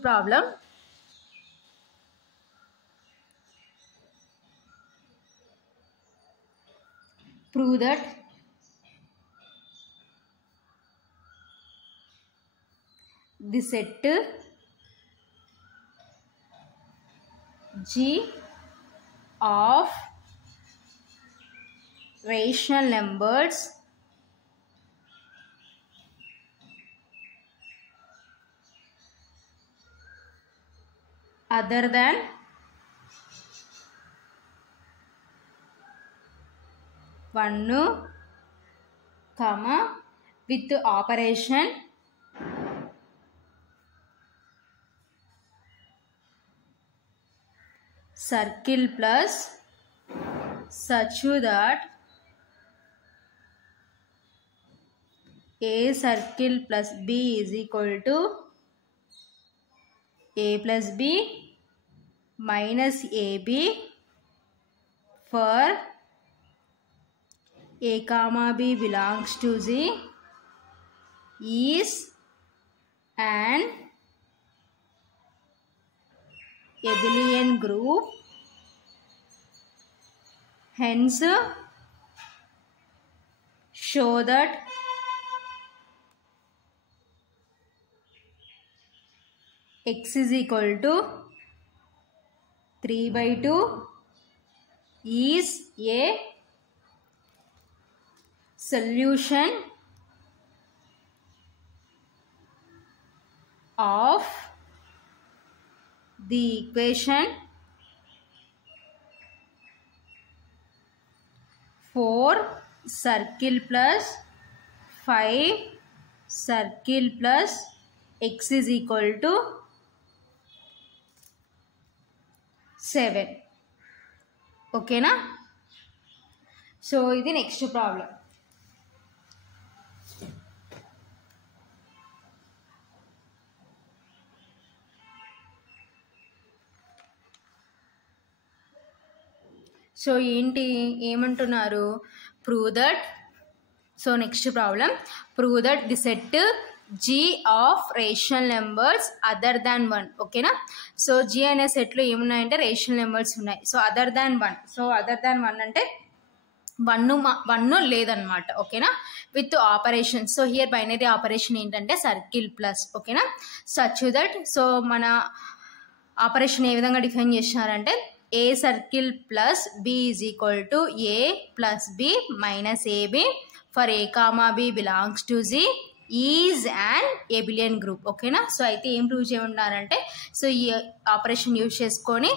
problem. Prove that the set G of rational numbers other than 1, with operation circle plus such that A circle plus B is equal to A plus B minus AB for A comma B belongs to Z is an abelian group. Hence, show that x is equal to 3/2 is a solution of the equation 4 circle plus 5 circle plus x is equal to 7. Okay na? So ఇది next problem. So ఏంటి ఏమంటున్నారు? Prove that. So next problem, prove that the set G of rational numbers other than 1. ఓకేనా? So G అనే సెట్లో ఏమున్నాయంటే rational numbers ఉన్నాయి. So other than 1. So other than 1 అంటే 1 లేదనమాట. ఓకేనా? With operation. So here binary operation ఏంటంటే circle plus. ఓకేనా? Such that. So మన ఆపరేషన్ ఏ విధంగా define చేసినారంటే A circle plus B is equal to A plus B minus AB for A comma B belongs to Z is an abelian group. ఓకేనా? So అయితే ఏం prove చేయమంటున్నారంటే so ఈ operation use చేసుకొని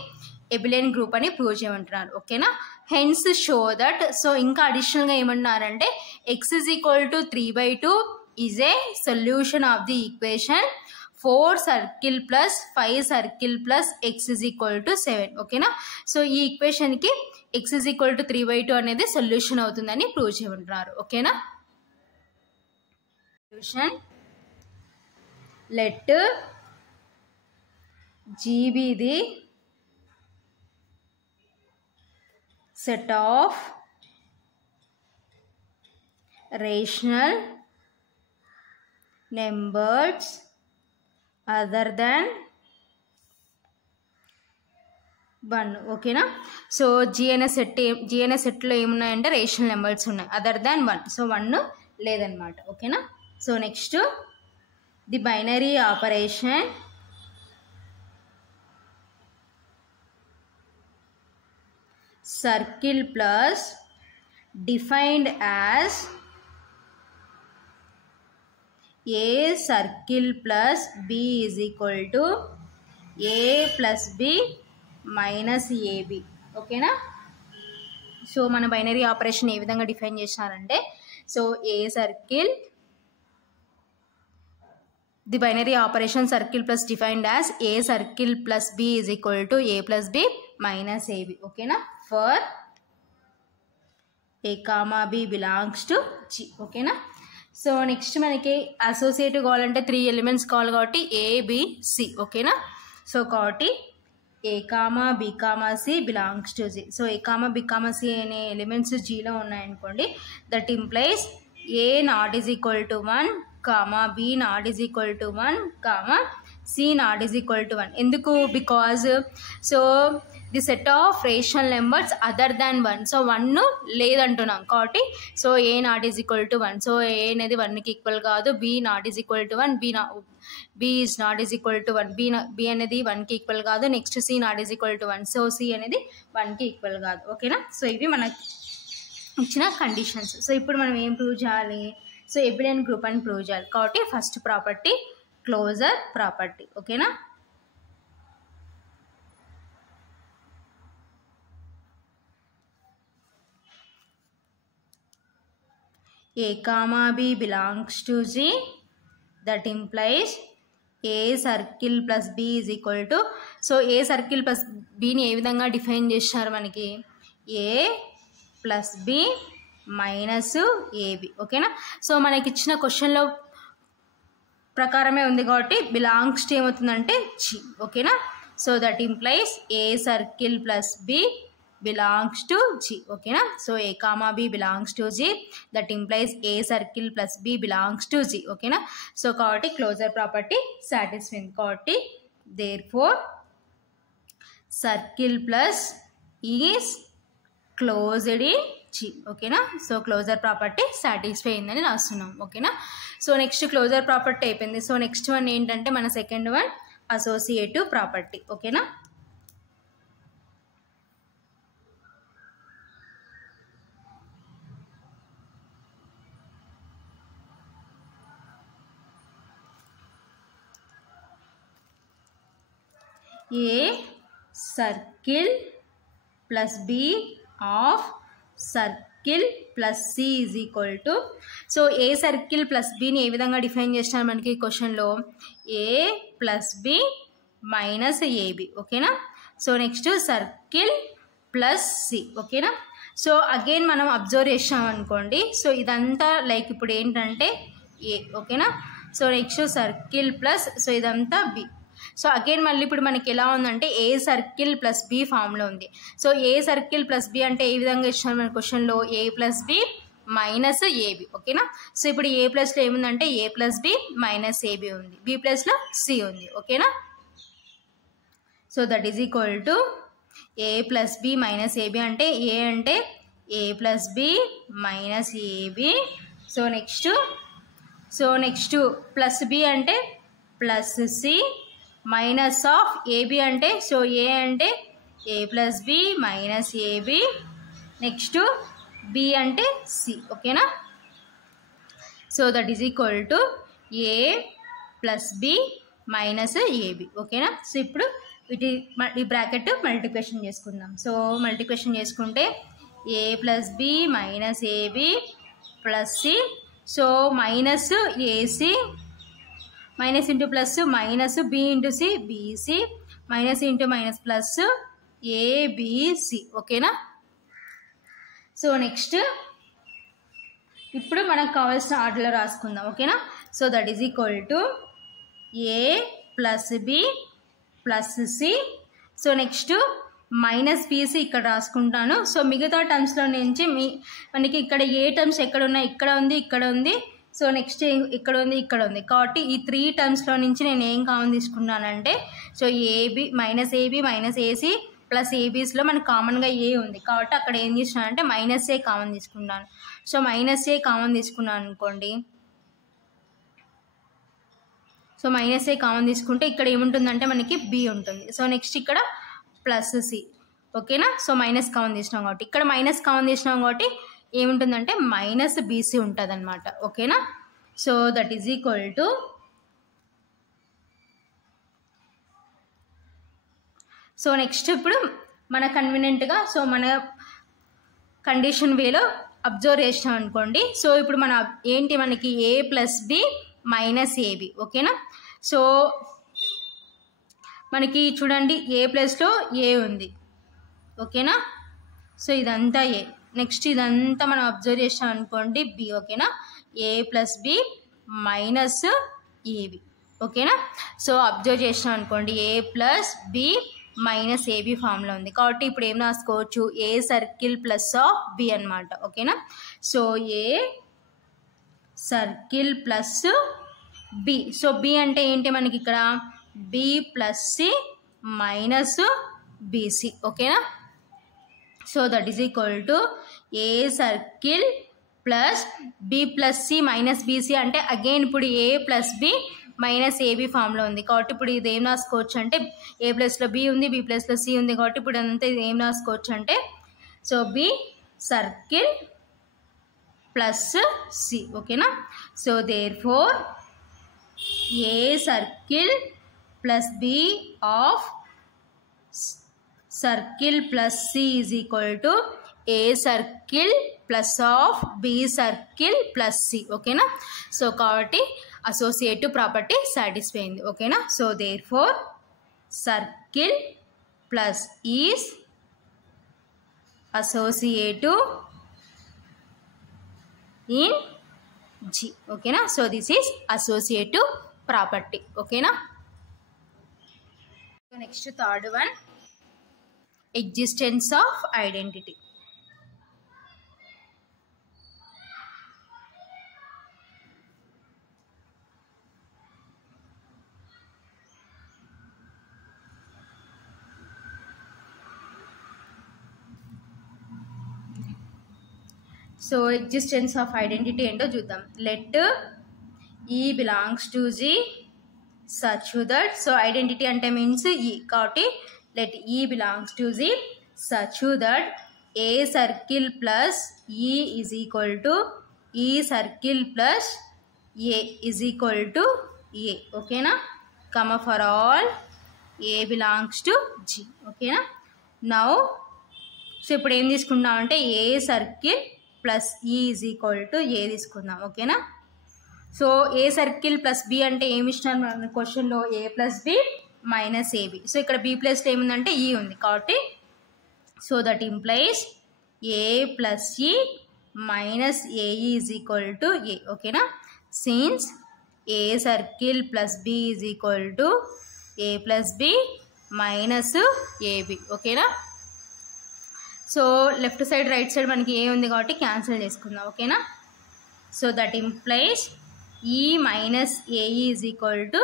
abelian group అని prove చేయమంటున్నారు. ఓకేనా? Hence show that. So ఇంకా అడిషనల్గా ఏమంటున్నారంటే x is equal to 3/2 is a solution of the equation 4 circle plus 5 circle plus x is equal to 7. ఓకేనా? సో ఈ ఈక్వేషన్కి x is equal to 3/2 అనేది సొల్యూషన్ అవుతుందని ప్రూవ్ చేయమంటున్నారు. ఓకేనా? Solution let G be the set of rational numbers other than 1. ఓకేనా? So G అనే సెట్లో ఏమున్నాయంటే rational numbers ఉన్నాయి అదర్ దాన్ 1. సో 1 లేదనమాట. ఓకేనా? So next the binary operation circle plus defined as A circle plus B is equal to A plus B minus AB. ఓకేనా? So మన binary operation ఏ విధంగా define చేసినారంటే so A circle, the binary operation circle plus defined as A circle plus B is equal to A plus B minus AB. ఓకేనా? for A comma B belongs to G. ఓకేనా? So next మనకి associative కావాలంటే 3 elements కావాలి కాబట్టి ABC. ఓకేనా? So కాబట్టి A comma B comma C belongs to Z. So A comma B comma C అనే elements Gలో ఉన్నాయనుకోండి, that implies A not is equal to 1 comma B not is equal to 1 comma C not is equal to 1. ఎందుకు? Because so the set of rational numbers other than 1. So 1 లేదంటున్నాం కాబట్టి so A not is equal to 1. So A అనేది 1కి equal కాదు. B not is equal to 1. B is not is equal to 1. B అనేది 1కి equal కాదు. Next C not is equal to 1. So C అనేది 1కి ఈక్వల్ కాదు. ఓకేనా? సో ఇవి మనకి ఇచ్చిన కండిషన్స్. సో ఇప్పుడు మనం ఏం ప్రూవ్ చేయాలి? సో ఎబిలియన్ గ్రూప్ అని ప్రూవ్ చేయాలి. కాబట్టి ఫస్ట్ ప్రాపర్టీ క్లోజర్ ప్రాపర్టీ. ఓకేనా? A comma B belongs to G, that implies A circle plus B is equal to, so A circle plus B ని ఏ విధంగా డిఫైన్ చేశారు మనకి? A plus B minus AB. ఓకేనా? So మనకి ఇచ్చిన క్వశ్చన్లో ప్రకారమే ఉంది కాబట్టి బిలాంగ్స్ టు ఏమవుతుందంటే G. ఓకేనా? So that implies A circle plus B belongs to G. ఓకేనా? So A comma B belongs to G, that implies A circle plus B belongs to G. ఓకేనా? సో కాబట్టి క్లోజర్ ప్రాపర్టీ సాటిస్ఫైయింగ్. కాబట్టి therefore circle plus is closed in G. ఓకేనా? So closure property satisfy అయిందని రాస్తున్నాం. ఓకేనా? So next closure property అయిపోయింది. So next one ఏంటంటే మన సెకండ్ వన్ అసోసియేటివ్ ప్రాపర్టీ. ఓకేనా? A circle plus B of circle plus C is equal to, so A circle plus Bని ఏ విధంగా డిఫైన్ చేస్తున్నారు మనకి క్వశ్చన్లో? A plus B minus AB. ఓకేనా? So next circle plus C. ఓకేనా? సో అగైన్ మనం observe చేసాం అనుకోండి. సో ఇదంతా లైక్ ఇప్పుడు ఏంటంటే A. ఓకేనా? So next circle plus, so ఇదంతా B. సో అగైన్ మళ్ళీ ఇప్పుడు మనకి ఎలా ఉందంటే ఏ సర్కిల్ ప్లస్ బి ఫామ్లో ఉంది. So A circle plus B అంటే ఏ విధంగా ఇచ్చారు మన క్వశ్చన్లో? A plus B minus AB. ఓకేనా? సో ఇప్పుడు ఏ ప్లస్లో ఏముందంటే A plus B minus AB ఉంది, బి ప్లస్లో సి ఉంది. ఓకేనా? So that is equal to A plus B minus AB అంటే ఏ అంటే A plus B minus AB. So next plus B అంటే plus C minus of AB అంటే so A అంటే A plus B minus AB. Next B అంటే C. ఓకేనా? So that is equal to A plus B minus AB. ఓకేనా? So ఇప్పుడు ఈ bracket multiplication చేసుకుందాం. So multiplication చేసుకుంటే A plus B minus AB plus C. So minus AC minus into plus minus B into C BC minus into minus plus ABC. ఓకేనా? So next ఇప్పుడు మనకు కావాల్సిన ఆర్డర్లో రాసుకుందాం. ఓకేనా? So that is equal to A plus B plus C. So next minus BC ఇక్కడ రాసుకుంటాను. So మిగతా టర్మ్స్లో నుంచి మనకి ఇక్కడ ఏ టర్మ్స్ ఎక్కడ ఉన్నాయి? ఇక్కడ ఉంది, ఇక్కడ ఉంది. సో నెక్స్ట్ ఇక్కడ ఉంది, ఇక్కడ ఉంది. కాబట్టి ఈ 3 టర్మ్స్లో నుంచి నేను ఏం కామన్ తీసుకున్నానంటే so AB minus AC plus ఏబీస్లో మనకు కామన్గా ఏ ఉంది కాబట్టి అక్కడ ఏం చేసినానంటే మైనస్ ఏ కామన్ తీసుకున్నాను. సో మైనస్ ఏ కామన్ తీసుకున్నాను అనుకోండి. సో మైనస్ ఏ కామన్ తీసుకుంటే ఇక్కడ ఏముంటుందంటే మనకి బి ఉంటుంది. సో నెక్స్ట్ ఇక్కడ ప్లస్ సి. ఓకేనా? సో మైనస్ కామన్ తీసినాం కాబట్టి ఇక్కడ మైనస్ కామన్ తీసినాం కాబట్టి ఏముంటుందంటే మైనస్ బీసీ ఉంటుంది అనమాట. ఓకేనా? So that is equal to so next ఇప్పుడు మన కన్వీనియంట్గా సో మన కండిషన్ వేలో అబ్జర్వ్ చేసినాం అనుకోండి. సో ఇప్పుడు మన ఏంటి మనకి ఏ ప్లస్ బి మైనస్ ఏబి. ఓకేనా? సో మనకి చూడండి ఏ ప్లస్లో ఏ ఉంది. ఓకేనా? సో ఇదంతా ఏ. నెక్స్ట్ ఇదంతా మనం అబ్జర్వ్ చేసాం అనుకోండి బి. ఓకేనా? A plus B minus AB. ఓకేనా? సో అబ్జర్వ్ చేసాం అనుకోండి A plus B minus AB ఫామ్లో ఉంది కాబట్టి ఇప్పుడు ఏం రాసుకోవచ్చు? A circle plus of B అనమాట. ఓకేనా? So A circle plus B. So B అంటే ఏంటి మనకి ఇక్కడ B plus C minus BC ఓకేనా. So that is equal to A circle plus B plus C minus BC అంటే అగైన్ ఇప్పుడు A plus B minus AB ఫామ్లో ఉంది కాబట్టి ఇప్పుడు ఇది ఏం రాసుకోవచ్చు అంటే ఏ ప్లస్లో బి ఉంది, బి ప్లస్లో సి ఉంది కాబట్టి ఇప్పుడు అంతా ఇది ఏం రాసుకోవచ్చు అంటే so B circle plus C ఓకేనా. So therefore A circle plus B of circle plus C is equal to A circle plus of B circle plus C ఓకేనా. సో కాబట్టి అసోసియేటివ్ ప్రాపర్టీ సాటిస్ఫై అయింది ఓకేనా. So therefore circle plus is associative in G ఓకేనా. So this is associative property ఓకేనా. Next third one existence of identity. So existence of identity ఏంటో చూద్దాం. Let E belongs to G such that so identity అంటే means E కాబట్టి let E belongs to G such that A circle plus E is equal to E circle plus A is equal to A ఓకేనా. Comma for all A belongs to G ఓకేనా. Now so ఇప్పుడు ఏం తీసుకుంటాం అంటే A circle plus E is equal to A తీసుకుందాం ఓకేనా. So A circle plus B అంటే ఏమి ఇష్టం మన క్వశ్చన్లో A plus B minus AB. So ఇక్కడ బి ప్లస్లో ఏముందంటే ఈ ఉంది కాబట్టి so that implies A plus E minus A E is equal to A ఓకేనా. Since A circle plus B is equal to A plus B minus AB ఓకేనా. So left side right side మనకి A ఉంది కాబట్టి cancel చేసుకుందాం ఓకేనా. So that implies E minus A E is equal to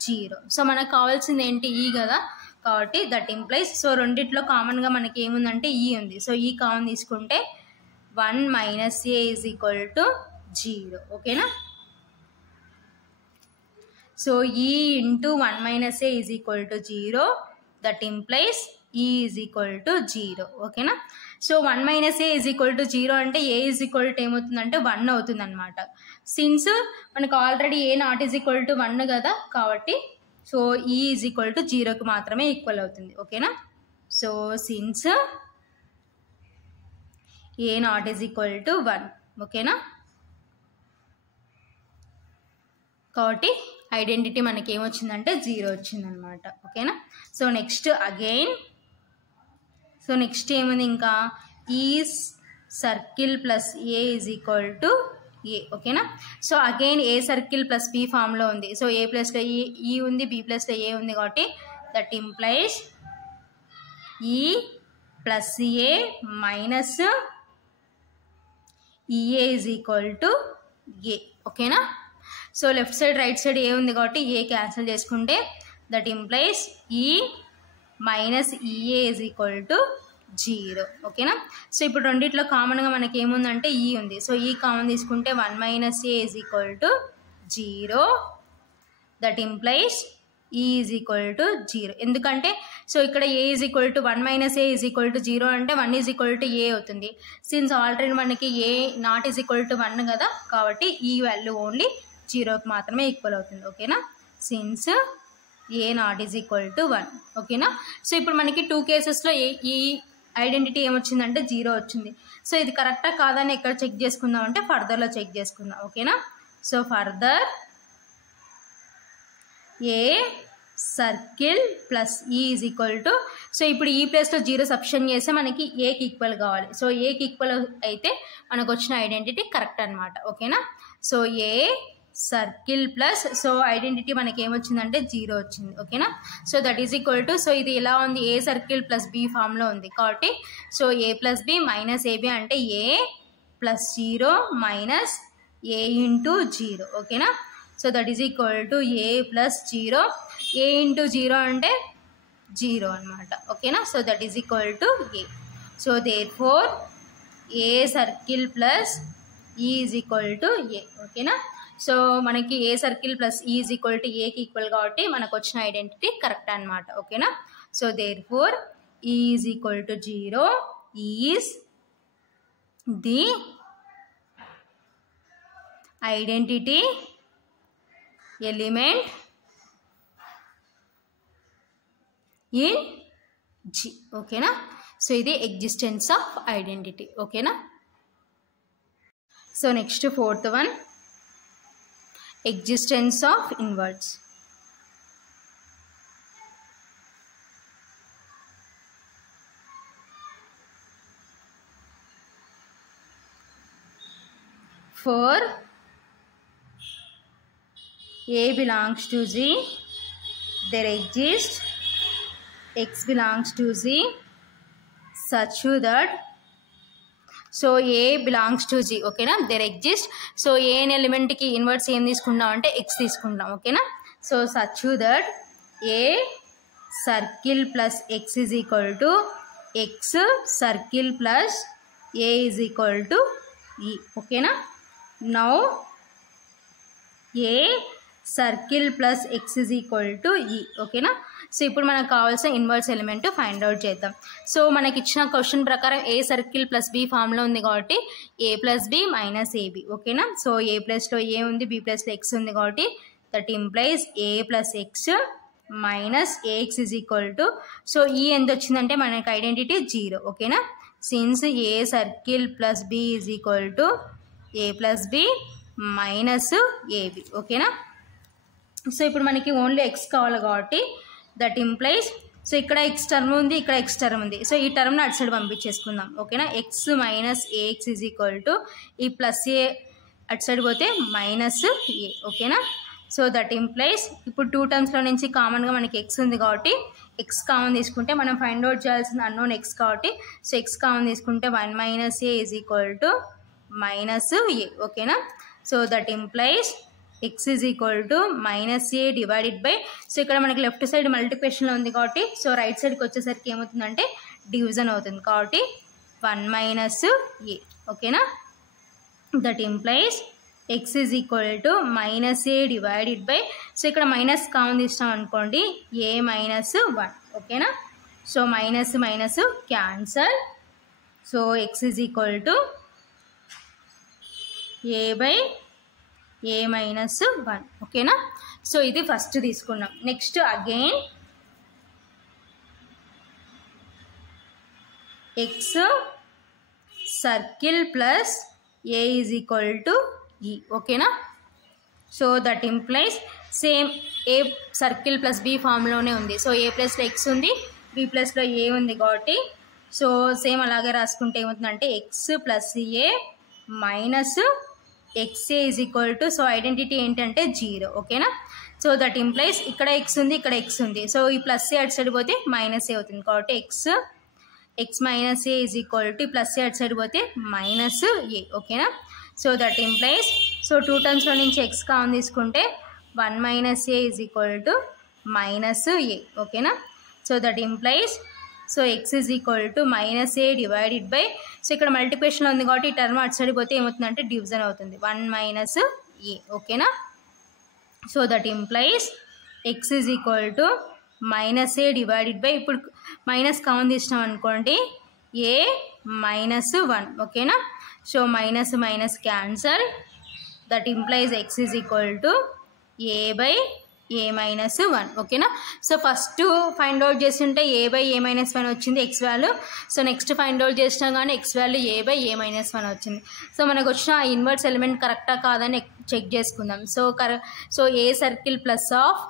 0. So మనకు కావాల్సింది ఏంటి ఈ కదా కాబట్టి దట్ ఇంప్లైస్ సో రెండిట్లో కామన్గా మనకి ఏముందంటే ఈ ఉంది. సో ఈ కామన్ తీసుకుంటే 1 minus A is equal to 0 ఓకేనా. సో ఈ into 1 minus A is equal to 0 that implies E is equal to 0 ఓకేనా. So 1 minus A is equal to 0 అంటే ఏ ఈజ్ ఈక్వల్ టు ఏమవుతుందంటే 1 అవుతుంది అనమాట. సిన్స్ మనకు already A not is equal to 1 కదా కాబట్టి సో ఈ ఈజ్ ఈక్వల్ టు 0కి మాత్రమే ఈక్వల్ అవుతుంది ఓకేనా. So since A not is equal to 1 ఓకేనా. కాబట్టి ఐడెంటిటీ మనకి ఏమొచ్చిందంటే 0 వచ్చిందనమాట ఓకేనా. So next again so next ఏముంది ఇంకా E circle plus A is equal to A ఓకేనా. So again A circle plus B ఫామ్లో ఉంది. సో ఏ ప్లస్లో ఈ ఉంది, బి ప్లస్లో ఏ ఉంది కాబట్టి that implies E plus A minus E A is equal to A ఓకేనా. So left side right side A ఉంది కాబట్టి ఏ క్యాన్సిల్ చేసుకుంటే that implies E minus E A is equal to 0 ఓకేనా. సో ఇప్పుడు రెండిట్లో కామన్గా మనకి ఏముందంటే ఈ ఉంది. సో ఈ కామన్ తీసుకుంటే 1 minus A is equal to 0 that implies E is equal to 0 ఎందుకంటే సో ఇక్కడ A is equal to 1 minus A is equal to 0 అంటే 1 ఈజ్ ఈక్వల్ టు ఏ అవుతుంది. సిన్స్ ఆల్రెడీ మనకి ఏ నాట్ ఈజ్ ఈక్వల్ టు 1 కదా కాబట్టి ఈ value only 0కి మాత్రమే ఈక్వల్ అవుతుంది ఓకేనా. Since A not is equal to 1 ఓకేనా. సో ఇప్పుడు మనకి 2 కేసెస్లో ఈ ఐడెంటిటీ ఏమొచ్చిందంటే 0 వచ్చింది. సో ఇది కరెక్టా కాదని ఎక్కడ చెక్ చేసుకుందాం అంటే ఫర్దర్లో చెక్ చేసుకుందాం ఓకేనా. So further A circle plus E is equal to so ఇప్పుడు ఈ ప్లేస్లో 0 సబ్స్టిట్యూట్ చేస్తే మనకి ఏకి ఈక్వల్ కావాలి. సో ఏకి ఈక్వల్ అయితే మనకు వచ్చిన ఐడెంటిటీ కరెక్ట్ అనమాట ఓకేనా. So A circle plus so identity మనకి ఏమొచ్చిందంటే 0 వచ్చింది ఓకేనా. So that is equal to so ఇది ఎలా ఉంది ఏ సర్కిల్ ప్లస్ బి ఫామ్లో ఉంది కాబట్టి so A plus B minus AB అంటే A plus 0 minus A into 0 ఓకేనా. So that is equal to A plus 0 A into zero అంటే జీరో అనమాట. ఓకేనా. So that is equal to A. So therefore A circle plus E is equal to A. ఓకేనా. So మనకి A circle plus E is equal to ఏకి equal కాబట్టి మనకు వచ్చిన identity correct అనమాట. ఓకేనా. సో దేర్ ఫోర్ ఈ is equal to zero is the identity element in G. ఓకేనా. సో ఇది ఎగ్జిస్టెన్స్ ఆఫ్ ఐడెంటిటీ. ఓకేనా. So next fourth one, existence of inverse. For A belongs to Z, there exists X belongs to Z such that so A belongs to G. ఓకేనా. There exist. So A అనే ఎలిమెంట్కి inverse ఏం తీసుకుంటాం అంటే X తీసుకుంటాం. ఓకేనా. So such that A circle plus X is equal to X circle plus A is equal to E. ఓకేనా. Now A circle plus X is equal to E. ఓకేనా. So ఇప్పుడు మనకు కావాల్సిన ఇన్వర్స్ ఎలిమెంట్ ఫైండ్ అవుట్ చేద్దాం. సో మనకి ఇచ్చిన question ప్రకారం ఏ సర్కిల్ ప్లస్ బి ఫామ్లో ఉంది కాబట్టి A plus B minus AB. ఓకేనా. సో ఏ ప్లస్లో ఏ ఉంది, బి ప్లస్లో ఎక్స్ ఉంది కాబట్టి that implies A plus X minus AX is equal to, so E ఎంత వచ్చిందంటే మనకి identity zero. Okay. Since A circle plus B is equal to A plus B minus AB. ఓకేనా. So ఇప్పుడు మనకి only X కావాలి కాబట్టి that implies, so ఇక్కడ X term ఉంది, ఇక్కడ ఎక్స్ టర్మ్ ఉంది. సో ఈ టర్మ్ని అటు సైడ్ పంపించేసుకుందాం. Okay. X minus AX is equal to E plus A అటు సైడ్ పోతే మైనస్ ఏ. ఓకేనా. సో దట్ ఇంప్లైస్ ఇప్పుడు టూ టర్మ్స్లో నుంచి కామన్గా మనకి ఎక్స్ ఉంది కాబట్టి ఎక్స్ కామన్ తీసుకుంటే మనం ఫైండ్ అవుట్ చేయాల్సిన అన్నోన్ ఎక్స్ కాబట్టి సో ఎక్స్ కామన్ తీసుకుంటే 1 minus A is equal to minus A. ఓకేనా. So that implies X is equal to minus A divided by, so ఇక్కడ మనకి లెఫ్ట్ సైడ్ మల్టిప్లికేషన్లో ఉంది కాబట్టి సో రైట్ సైడ్కి వచ్చేసరికి ఏమవుతుందంటే డివిజన్ అవుతుంది కాబట్టి 1 మైనస్ ఏ. ఓకేనా. That implies X is equal to minus A divided by, so ఇక్కడ మైనస్ కామన్ తీస్తాం అనుకోండి ఏ మైనస్ 1. ఓకేనా. So minus minus cancel. So X is equal to A by A minus 1. ఓకేనా. So ఇది first తీసుకున్నాం. Next again X circle plus A is equal to E. ఓకేనా. So that implies same A circle plus B ఫామ్లోనే ఉంది. So A ప్లస్లో X ఉంది, B ప్లస్లో A ఉంది కాబట్టి సో సేమ్ అలాగే రాసుకుంటే ఏమవుతుందంటే X plus A minus XA is equal to, so identity ఏంటంటే జీరో. ఓకేనా. సో దట్ ఇంప్లైస్ ఇక్కడ ఎక్స్ ఉంది, ఇక్కడ ఎక్స్ ఉంది. సో ఈ ప్లస్ ఏ అటు సైడ్ పోతే మైనస్ ఏ అవుతుంది కాబట్టి X minus A is equal to plus A అటు సైడ్ పోతే మైనస్ ఏ. ఓకేనా. So that implies so two టర్మ్స్లో నుంచి ఎక్స్ కామన్ తీసుకుంటే 1 minus A is equal to minus A. ఓకేనా. So that implies so X is equal to minus A divided by, so ఇక్కడ మల్టిప్లికేషన్లో ఉంది కాబట్టి ఈ టర్మ్ అటు సైడ్ పోతే ఏమవుతుందంటే డివిజన్ అవుతుంది 1 మైనస్ ఏ. ఓకేనా. So that implies X is equal to minus A divided by, ఇప్పుడు మైనస్ కామన్ తీసినాం అనుకోండి ఏ మైనస్ 1. ఓకేనా. So minus minus cancel. That implies X is equal to A by A minus 1. ఓకేనా. So first find out చేస్తుంటే ఏ by A minus 1 వచ్చింది X value. So next find out చేసినా కానీ X value A by A minus 1 వచ్చింది. So మనకు వచ్చిన inverse element కరెక్టా కాదని చెక్ చేసుకుందాం. So A circle plus of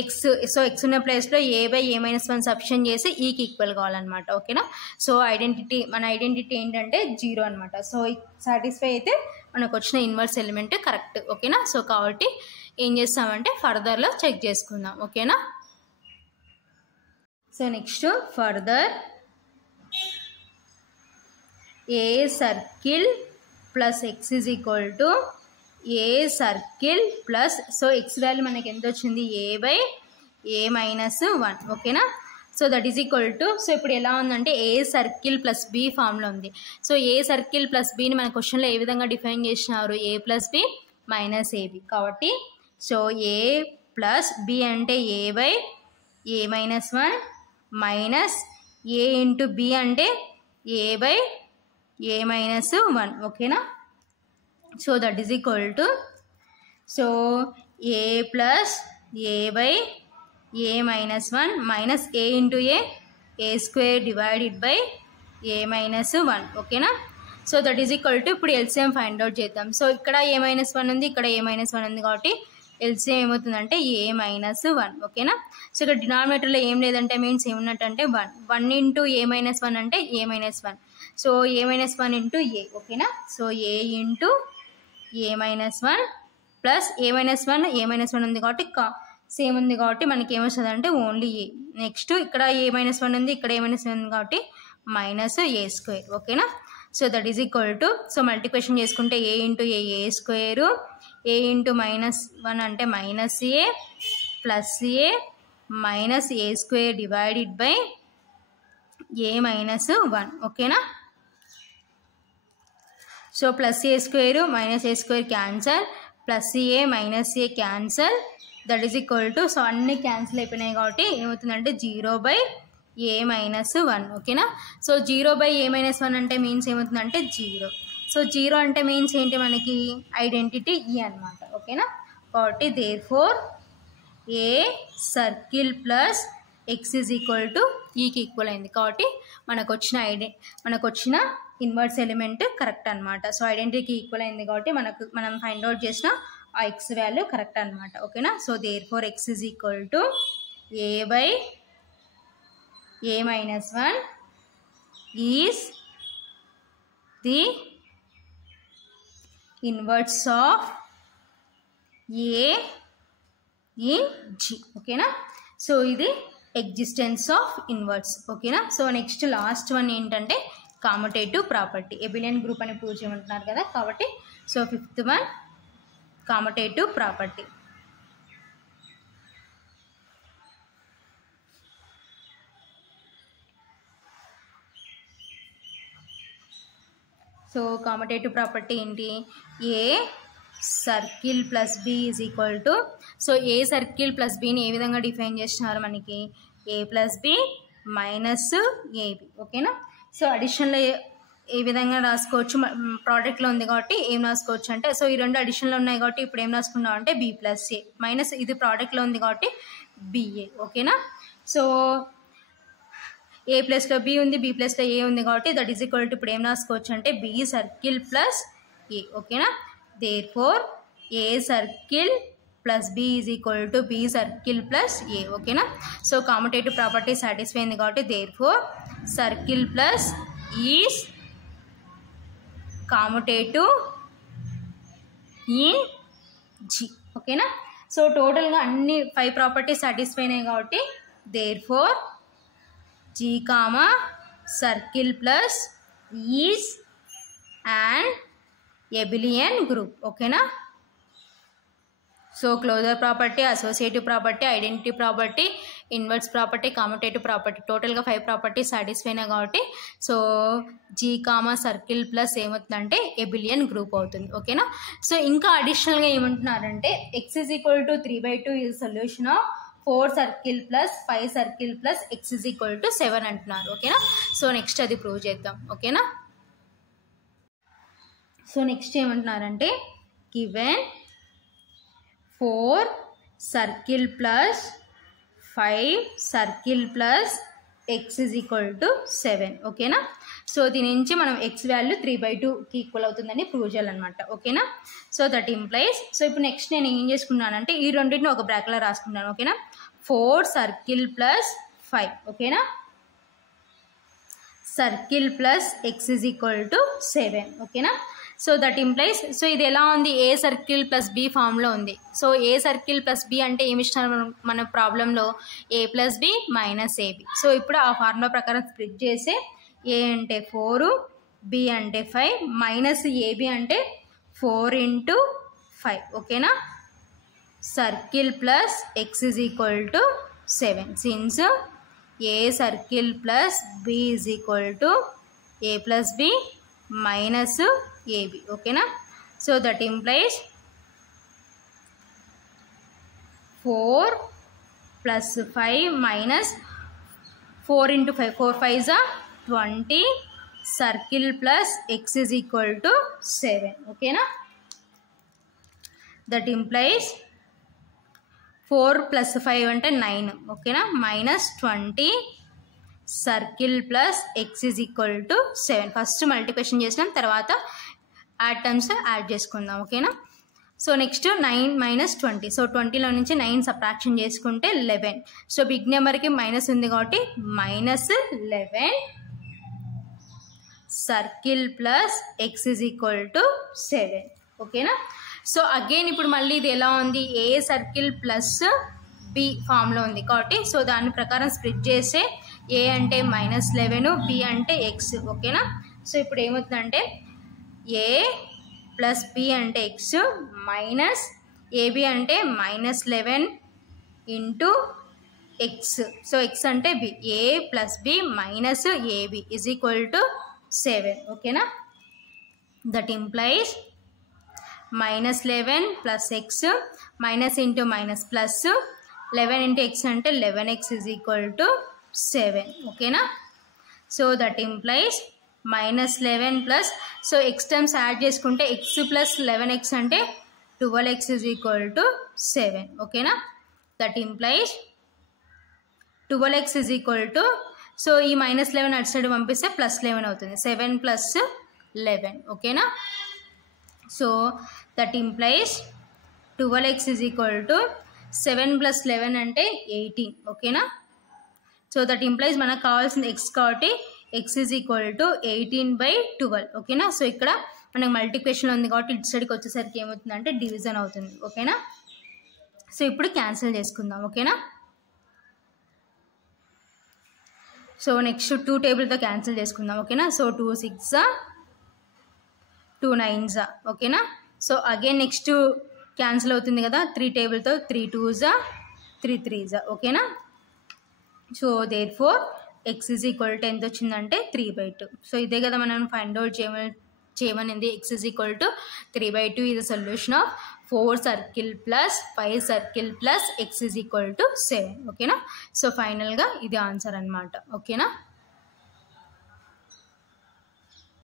X, so X ఉన్న ప్లేస్లో ఏ బై ఏ మైనస్ 1 సబ్స్టిట్యూట్ చేసి ఈకి ఈక్వల్ కావాలన్నమాట. ఓకేనా. సో మన ఐడెంటిటీ ఏంటంటే జీరో అనమాట. సో సాటిస్ఫై అయితే మనకు వచ్చిన ఇన్వర్స్ ఎలిమెంట్ కరెక్ట్. ఓకేనా. సో కాబట్టి ఏం చేస్తామంటే ఫర్దర్లో చెక్ చేసుకుందాం. ఓకేనా. So next further A circle plus X is equal to A circle plus, so X value మనకి ఎంత వచ్చింది ఏ బై ఏ మైనస్ 1 ఓకేనా. So that is equal to, so ఇప్పుడు ఎలా ఉందంటే ఏ సర్కిల్ ప్లస్ బి ఫామ్లో ఉంది. సో ఏ సర్కిల్ ప్లస్ బిని మన క్వశ్చన్లో ఏ విధంగా డిఫైన్ చేసినారు, ఏ ప్లస్ బి మైనస్ ఏబి. కాబట్టి సో ఏ ప్లస్ బి అంటే A by A minus 1 minus A into B అంటే ఏ బై ఏ మైనస్ 1 ఓకేనా. So that is equal to, so A plus A by A minus 1 minus A into A square divided by A minus 1 ఓకేనా. So that is equal to, ఇప్పుడు LCM find out చేద్దాం. So ఇక్కడ A minus 1 ఉంది, ఇక్కడ A minus 1 ఉంది, కాబట్టి LCM ఏమవుతుందంటే ఏ minus 1 ఓకేనా. సో ఇక్కడ డినామినేటర్లో ఏం లేదంటే మీన్స్ ఏమున్నట్టంటే 1 ఇంటూ ఏ మైనస్ 1 అంటే ఏ మైనస్ 1. సో ఏ మైనస్ 1 ఇంటూ ఏ ఓకేనా. So A into A minus 1 plus A minus 1 ఉంది కాబట్టి సేమ్ ఉంది కాబట్టి మనకి ఏమొస్తుంది అంటే ఓన్లీ ఏ. నెక్స్ట్ ఇక్కడ ఏ మైనస్ 1 ఉంది, ఇక్కడ ఏ మైనస్ 1 ఉంది కాబట్టి మైనస్ ఏ స్క్వేర్ ఓకేనా. So that is equal to, so multiplication చేసుకుంటే ఏ ఇంటూ ఏ స్క్వేరు, ఏ ఇంటూ మైనస్ 1 అంటే minus A plus A minus A square divided by A minus 1 ఓకేనా. So plus A square minus A square cancel, plus A minus A cancel, that is equal to, so అన్నీ cancel అయిపోయినాయి కాబట్టి ఏమవుతుందంటే 0 by A minus 1 ఓకేనా. So 0 by A minus 1 అంటే means ఏమవుతుందంటే 0. So 0 అంటే means ఏంటి మనకి ఐడెంటిటీ ఈ అనమాట ఓకేనా. కాబట్టి therefore A circle plus X is equal to ఈకి ఈక్వల్ అయింది. కాబట్టి మనకు వచ్చిన ఇన్వర్స్ ఎలిమెంట్ కరెక్ట్ అనమాట. సో ఐడెంటిటీకి ఈక్వల్ అయింది కాబట్టి మనం ఫైండ్ అవుట్ చేసిన ఆ ఎక్స్ వాల్యూ కరెక్ట్ అనమాట ఓకేనా. So therefore X is equal to A by A minus 1 is the inverse of A in G ఓకేనా. సో ఇది ఎగ్జిస్టెన్స్ ఆఫ్ ఇన్వర్స్ ఓకేనా. సో నెక్స్ట్ లాస్ట్ వన్ ఏంటంటే commutative property. Abelian group అని prove చేయమంటున్నారు కదా, కాబట్టి so fifth one commutative property. So commutative property ఏంటి, A circle plus B is equal to, so A circle plus బిని ఏ విధంగా డిఫైన్ చేస్తున్నారు మనకి, ఏ ప్లస్ బి మైనస్ ఏబి ఓకేనా. సో అడిషన్లో ఏ విధంగా రాసుకోవచ్చు, ప్రోడక్ట్లో ఉంది కాబట్టి ఏం రాసుకోవచ్చు అంటే, సో ఈ రెండు అడిషన్లో ఉన్నాయి కాబట్టి ఇప్పుడు ఏం రాసుకున్నాం అంటే బి ప్లస్ ఏ మైనస్ ఇది ప్రోడక్ట్లో ఉంది కాబట్టి బిఏ ఓకేనా. సో ఏ ప్లస్లో బి ఉంది, బి ప్లస్లో ఏ ఉంది కాబట్టి దట్ ఈజ్ ఈక్వల్ టు ఇప్పుడు ఏం రాసుకోవచ్చు అంటే బి సర్కిల్ ప్లస్ ఏ ఓకేనా. Therefore A circle plus B is equal to B circle plus A ఓకేనా. సో కామటేటివ్ ప్రాపర్టీ సాటిస్ఫై అయింది కాబట్టి therefore circle plus is commutative in G ఓకేనా. So టోటల్గా అన్ని 5 ప్రాపర్టీస్ సాటిస్ఫై అయినాయి కాబట్టి therefore G comma circle plus is and abelian group ఓకేనా. So closure property, associative property, identity property, inverse property, commutative property టోటల్గా 5 properties satisfy అయినాయి కాబట్టి so G comma circle plus ఏమవుతుందంటే ఎబిలియన్ group అవుతుంది ఓకేనా. So ఇంకా అడిషనల్గా ఏమంటున్నారంటే X is equal to 3/2 is solution of 4 circle plus 5 circle plus X is equal to 7 అంటున్నారు ఓకేనా. సో నెక్స్ట్ అది ప్రూవ్ చేద్దాం ఓకేనా. సో నెక్స్ట్ ఏమంటున్నారంటే given 4 circle plus 5 circle plus X is equal to 7 ఓకేనా. సో దీని నుంచి మనం ఎక్స్ వాల్యూ 3/2కి ఈక్వల్ అవుతుందని ప్రూవ్ చేయాలన్నమాట ఓకేనా. సో దట్ ఇంప్లైస్, సో ఇప్పుడు నెక్స్ట్ నేను ఏం చేసుకున్నానంటే ఈ రెండింటిని ఒక బ్రాకెట్లో రాసుకున్నాను ఓకేనా. 4 సర్కిల్ ప్లస్ 5 ఓకేనా, circle plus X is equal to 7 ఓకేనా. సో దట్ ఇంప్లైస్, సో ఇది ఎలా ఉంది, ఏ సర్కిల్ ప్లస్ బి ఫామ్లో ఉంది. So A circle plus B అంటే ఏమి ఇష్టం మన ప్రాబ్లంలో, A plus B minus AB. So ఇప్పుడు ఆ ఫార్ములా ప్రకారం స్ప్లిట్ చేస్తే ఏ అంటే 4, బి అంటే 5, మైనస్ ఏబి అంటే 4 × 5 ఓకేనా. Circle plus X is equal to 7. Since a circle plus b is equal to a plus b minus ab. Okay na? So that implies 4 plus 5 minus 4 into 5. 4 5 is 20. Circle plus x is equal to 7. Okay na? That implies 4 plus 5 అంటే 9. ఓకేనా, minus 20 circle plus X is equal to 7. First multiplication చేసినాం, తర్వాత add terms add చేసుకుందాం. ఓకేనా, so next 9 minus 20. So 20లో నుంచి 9 subtraction చేసుకుంటే 11. So big నెంబర్కి minus ఉంది కాబట్టి minus 11 circle plus X is equal to 7. ఓకేనా, సో అగైన్ ఇప్పుడు మళ్ళీ ఇది ఎలా ఉంది, ఏ సర్కిల్ ప్లస్ బి ఫామ్లో ఉంది కాబట్టి సో దాని ప్రకారం స్ప్లిట్ చేస్తే ఏ అంటే మైనస్ 11, బి అంటే ఎక్స్. ఓకేనా, సో ఇప్పుడు ఏమవుతుందంటే ఏ ప్లస్ బి అంటే ఎక్స్ మైనస్ ఏబి అంటే minus 11 into X. So X అంటే B, A plus B minus A B is equal to 7. ఓకేనా, that implies minus 11 plus x minus into minus plus 11 into x అంటే 11x is equal to 7. ఓకేనా, so that implies minus 11 plus so x terms add చేసుకుంటే x plus 11x అంటే 12x is equal to 7. ఓకేనా, that implies 12x is equal to so ఈ minus 11 అటు side పంపిస్తే plus 11 అవుతుంది, 7 plus 11. ఓకేనా, so that implies 12x is equal to 7 plus 11 అంటే 18. ఓకేనా, సో దట్ ఇంప్లైస్ మనకు కావాల్సిన x కాబట్టి x is equal to 18/12. ఓకేనా, సో ఇక్కడ మనకు మల్టిప్లికేషన్లో ఉంది కాబట్టి ఇటు సైడ్కి వచ్చేసరికి ఏమవుతుందంటే డివిజన్ అవుతుంది. ఓకేనా, సో ఇప్పుడు క్యాన్సిల్ చేసుకుందాం. ఓకేనా, సో నెక్స్ట్ 2 టేబుల్తో క్యాన్సిల్ చేసుకుందాం. ఓకేనా, సో 2 6 2 9. ఓకేనా, సో అగైన్ నెక్స్ట్ క్యాన్సిల్ అవుతుంది కదా 3 టేబుల్తో, 3 2 3 3. ఓకేనా, so therefore X is equal to ఎంత వచ్చిందంటే 3/2. సో ఇదే కదా మనం ఫైండ్ అవుట్ చేయమనింది. X is equal to 3/2 is the solution of 4 circle plus 5 circle plus X is equal to 7. ఓకేనా, సో ఫైనల్గా ఇది ఆన్సర్ అనమాట. ఓకేనా.